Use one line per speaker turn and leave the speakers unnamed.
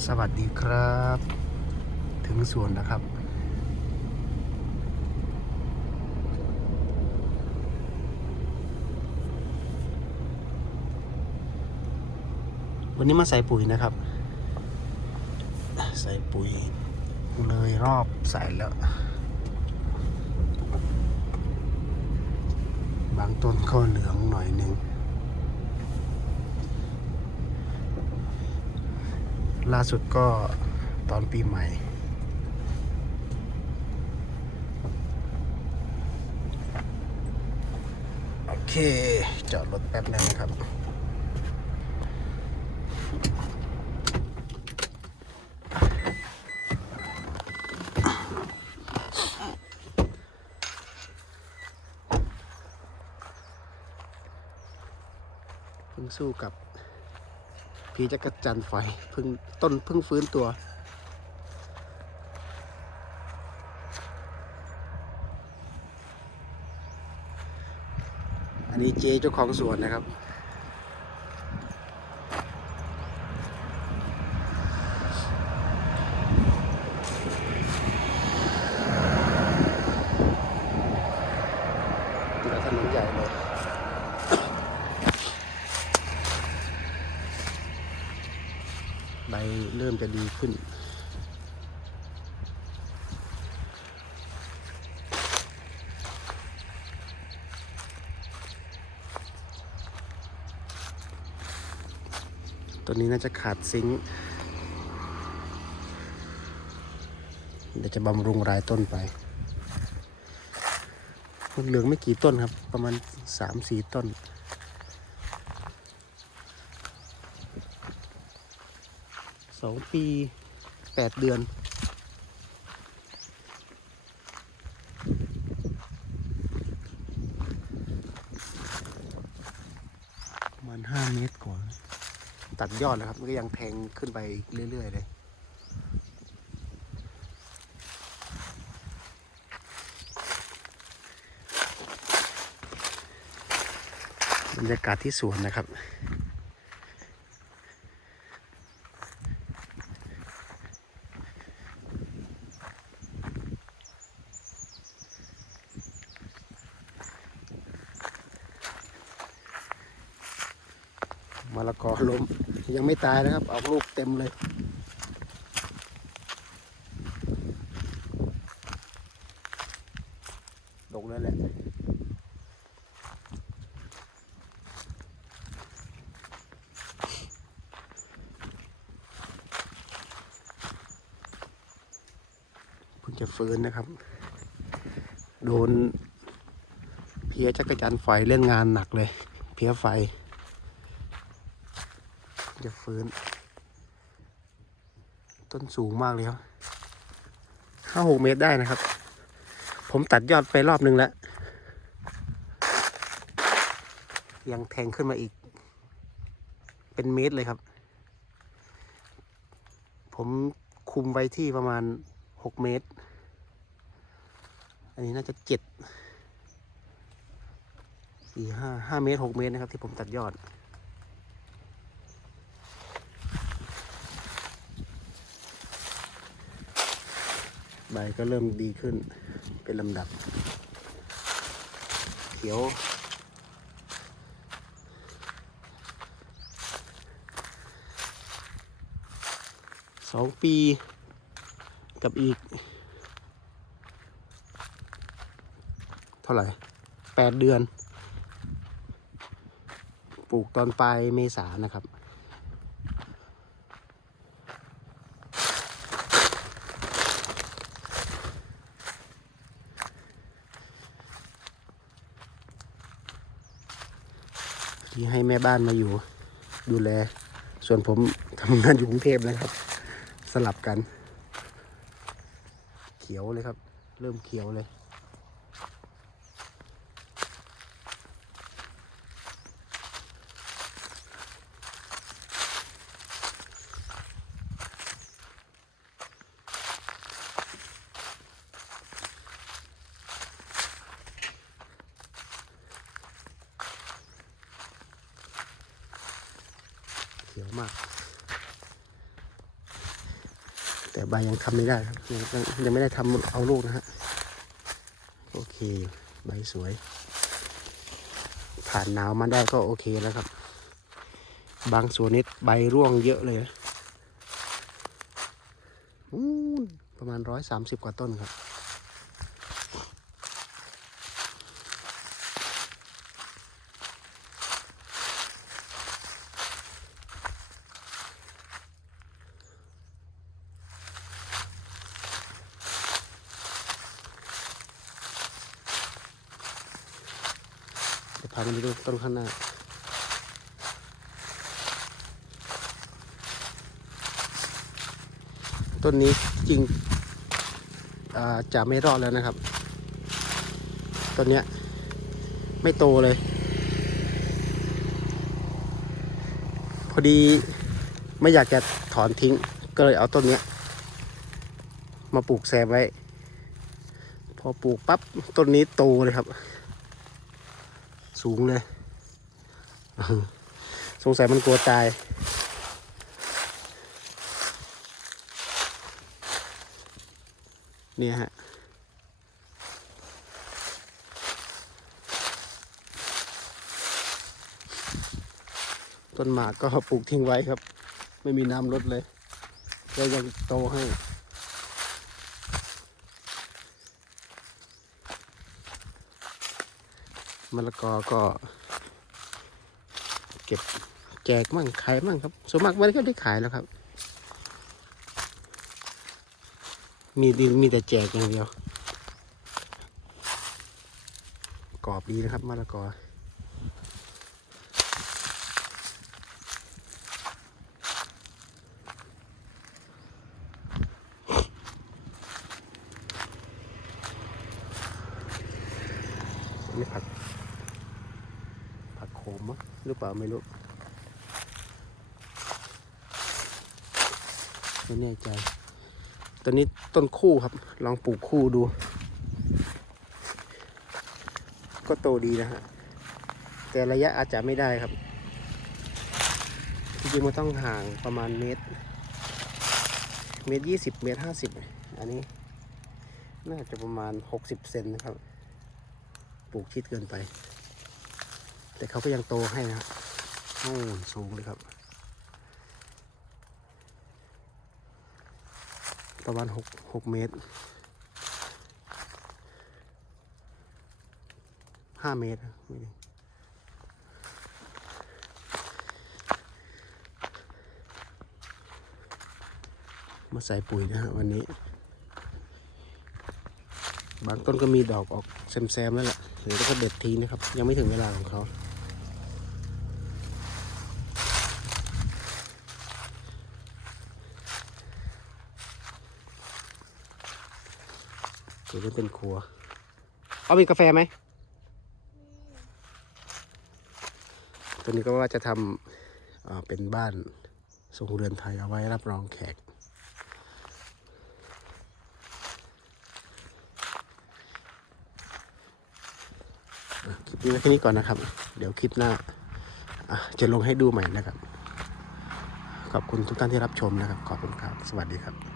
สวัสดีครับ ถึงสวนนะครับ วันนี้มาใส่ปุ๋ยนะครับ ใส่ปุ๋ยเลยรอบใส่แล้ว บางต้นก็เหลืองหน่อยหนึ่ง ล่าสุดก็ตอนปีใหม่ โอเค จอดรถแป๊บนึงนะครับ เพิ่งสู้กับ พีจักระจันไฟพิ่งต้นพิ่งฟื้นตัว อันนี้เจเจ้าของสวนนะครับติดถนนใหญ่เลย ใบ เริ่มจะดีขึ้น ตัวนี้น่าจะขาดซิงค์เดี๋ยวจะบำรุงรายต้นไปมันเหลืองไม่กี่ต้นครับ ประมาณสามสี่ต้น สองปีแปดเดือนมาณห้าเมตรกว่า ตัดยอดแล้วครับ มันก็ยังแทงขึ้นไปเรื่อย ๆ เลยบรรยากาศที่สวนนะครับะละกอล้มยังไม่ตายนะครับ ออกลูกเต็มเลย ดกแล้วแหละเพิ่งจะฟื้นนะครับ โดนเพียจักรจันไฟเล่นงานหนักเลย เพียไฟ ฟื้น ต้นสูงมากเลยครับห้าหกเมตรได้นะครับ ผมตัดยอดไปรอบนึงแล้ว ยังแทงขึ้นมาอีก เป็นเมตรเลยครับ ผมคุมไว้ที่ประมาณหกเมตร อันนี้น่าจะเจ็ดสี่ห้าห้าเมตรหกเมตรนะครับ ที่ผมตัดยอด ใบก็เริ่มดีขึ้นเป็นลำดับ เขียว สองปีกับอีก เท่าไหร่แปดเดือน ปลูกตอนปลายเมษานะครับ ที่ให้แม่บ้านมาอยู่ดูแล ส่วนผมทำงานอยู่กรุงเทพนะครับ สลับกัน เขียวเลยครับ เริ่มเขียวเลย ขียวมาก แต่ใบยังทำไม่ได้ครับยังยังไม่ได้ทำเอาลูกนะฮะโอเค ใบสวย ผ่านหนาวมาได้ก็โอเคแล้วครับ บางส่วนนี้ใบร่วงเยอะเลยประมาณร้อยสามสิบกว่าต้นครับาไปดูต้นข้างหน้าต้นนี้จริงจะไม่รอดแล้วนะครับต้นเนี้ยไม่โตเลย พอดีไม่อยากจะถอนทิ้ง ก็เลยเอาต้นเนี้ยมาปลูกแซมไว้ พอปลูกปั๊บต้นนี้โตเลยครับ สูงเลย สงสัยมันกลัวตาย เนี่ยฮะต้นหมากก็ปลูกทิ้งไว้ครับ ไม่มีน้ำลดเลยแล้วยังโตให้ มะละกอก็ เก็บแจกมั่งขายมั่งครับส่วนมากไม่ได้ได้ขายแล้วครับ มีดีมีแต่แจกอย่างเดียว กรอบดีนะครับมะละกอ นี่ผัก ผักโขมหรือเปล่าไม่รู้ไม่แน่ใจตัวนี้ต้นคู่ครับ ลองปลูกคู่ดู ก็โตดีนะฮะ แต่ระยะอาจจะไม่ได้ครับจริงๆมันต้องห่างประมาณเมตร เมตรยี่สิบเมตรห้าสิบอันนี้ น่าจะประมาณหกสิบเซนนะครับ ปลูกชิดเกินไป แต่เขาก็ยังโตให้นะโอ้สูงเลยครับ ประมาณหกหกเมตรห้าเมตรไม่ดีมาใส่ปุ๋ยนะฮะวันนี้ บางต้นก็มีดอกออกแซมๆแล้วแหละเดี๋ยวเราก็เด็ดทิ้งนะครับ ยังไม่ถึงเวลาของเขา เดี๋ยวจะเป็นครัว เอามีกาแฟไหมตัวนี้ก็ว่าจะทำอ่าเป็นบ้านทรงเรือนไทยเอาไว้รับรองแขก คลิปนี้ไว้แค่นี้ก่อนนะครับ เดี๋ยวคลิปหน้าอะจะลงให้ดูใหม่นะครับ ขอบคุณทุกท่านที่รับชมนะครับ ขอบคุณครับ สวัสดีครับ